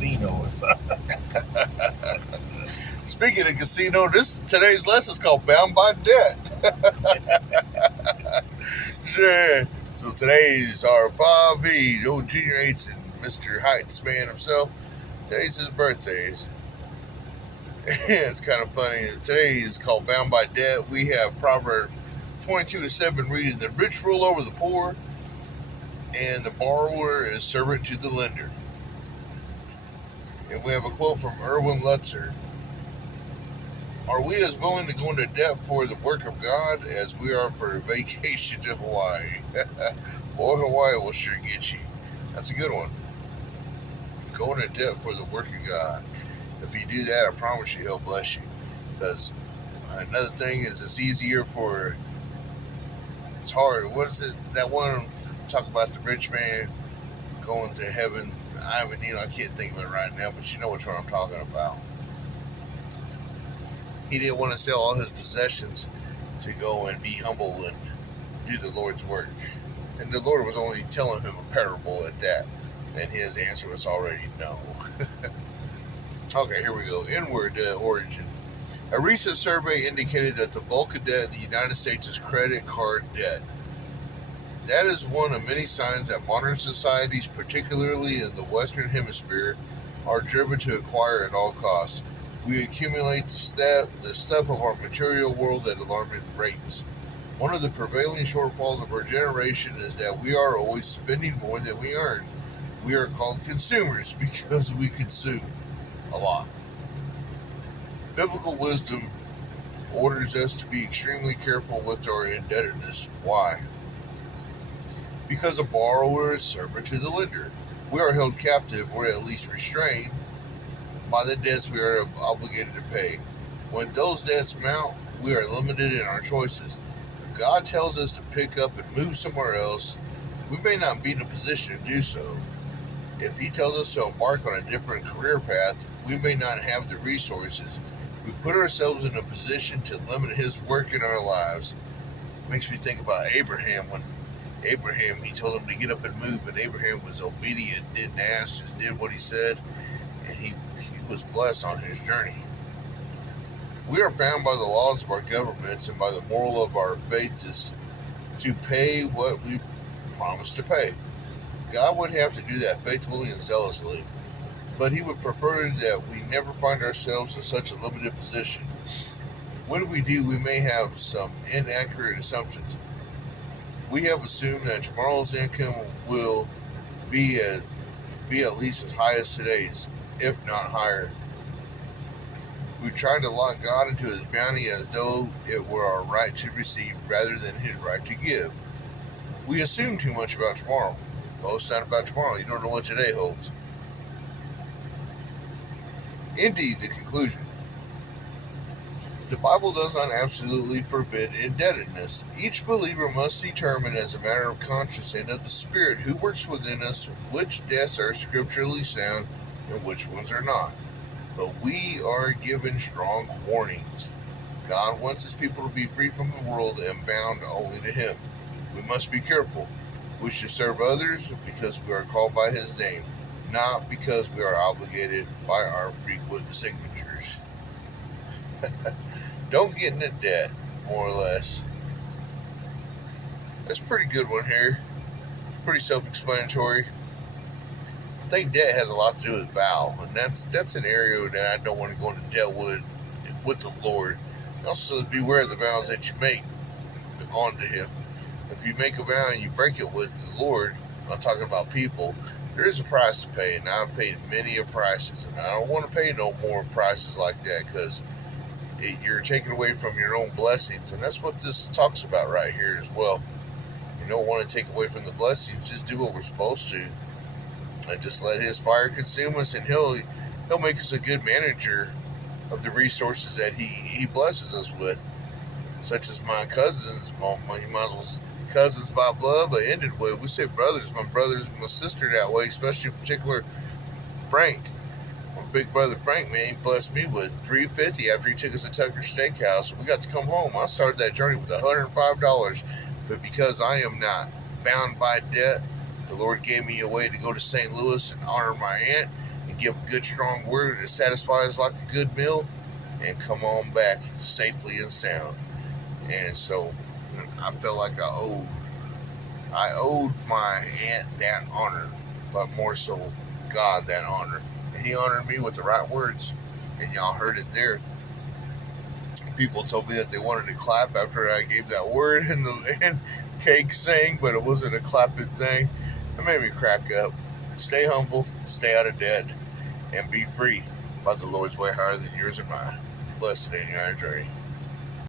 casinos. Speaking of casino, today's lesson is called Bound by Debt. Sure. So today's our Bobby, old Junior H, and Mr. Heights man himself. Today's his birthday. It's kind of funny. Today is called Bound by Debt. We have Proverbs 22:7 reading, "The rich rule over the poor, and the borrower is servant to the lender." And we have a quote from Erwin Lutzer. "Are we as willing to go into debt for the work of God as we are for a vacation to Hawaii?" Boy, Hawaii will sure get you. That's a good one. Go into debt for the work of God. If you do that, I promise you He'll bless you. Because another thing is, it's hard. What is it? That one talk about the rich man going to heaven. I can't think of it right now, but you know which one I'm talking about. He didn't want to sell all his possessions to go and be humble and do the Lord's work. And the Lord was only telling him a parable at that. And his answer was already no. Okay, here we go. Inward origin. A recent survey indicated that the bulk of debt in the United States is credit card debt. That is one of many signs that modern societies, particularly in the Western Hemisphere, are driven to acquire at all costs. We accumulate the stuff of our material world at alarming rates. One of the prevailing shortfalls of our generation is that we are always spending more than we earn. We are called consumers because we consume a lot. Biblical wisdom orders us to be extremely careful with our indebtedness. Why? Because a borrower is servant to the lender. We are held captive, or at least restrained, by the debts we are obligated to pay. When those debts mount, we are limited in our choices. If God tells us to pick up and move somewhere else, we may not be in a position to do so. If He tells us to embark on a different career path, we may not have the resources. We put ourselves in a position to limit His work in our lives. It makes me think about Abraham. When Abraham, He told him to get up and move, and Abraham was obedient, didn't ask, just did what He said, and he was blessed on his journey. We are bound by the laws of our governments and by the moral of our faiths to pay what we promise to pay. God would have to do that faithfully and zealously, but He would prefer that we never find ourselves in such a limited position. When we do, we may have some inaccurate assumptions. We have assumed that tomorrow's income will be at least as high as today's, if not higher. We try to lock God into His bounty as though it were our right to receive rather than His right to give. We assume too much about tomorrow. Well, it's not about tomorrow. You don't know what today holds. Indeed, the conclusion. The Bible does not absolutely forbid indebtedness. Each believer must determine as a matter of conscience and of the Spirit who works within us which debts are scripturally sound and which ones are not. But we are given strong warnings. God wants His people to be free from the world and bound only to Him. We must be careful. We should serve others because we are called by His name, not because we are obligated by our frequent signatures. Don't get into debt, more or less. That's a pretty good one here. Pretty self-explanatory. I think debt has a lot to do with vow, and that's an area that I don't want to go into debt with the Lord. Also, beware of the vows that you make onto Him. If you make a vow and you break it with the Lord, I'm not talking about people, there is a price to pay, and I've paid many a prices, and I don't want to pay no more prices like that, because you're taking away from your own blessings, and that's what this talks about right here as well. You don't want to take away from the blessings, just do what we're supposed to, and just let His fire consume us, and He'll make us a good manager of the resources that He blesses us with, such as my cousins. You might as well cousins by blood, but ended with, we say brothers. My brothers and my sister that way, especially in particular Frank. My big brother Frank, man, he blessed me with $350 after he took us to Tucker Steakhouse. We got to come home. I started that journey with $105, but because I am not bound by debt, the Lord gave me a way to go to St. Louis and honor my aunt and give a good strong word that satisfies like a good meal, and come on back safely and sound. And so I felt like I owed my aunt that honor, but more so God that honor. And he honored me with the right words, and y'all heard it there. People told me that they wanted to clap after I gave that word, and cake sang, but it wasn't a clapping thing. It made me crack up. Stay humble, stay out of debt, and be free by the Lord's way higher than yours or mine. Blessed in your journey.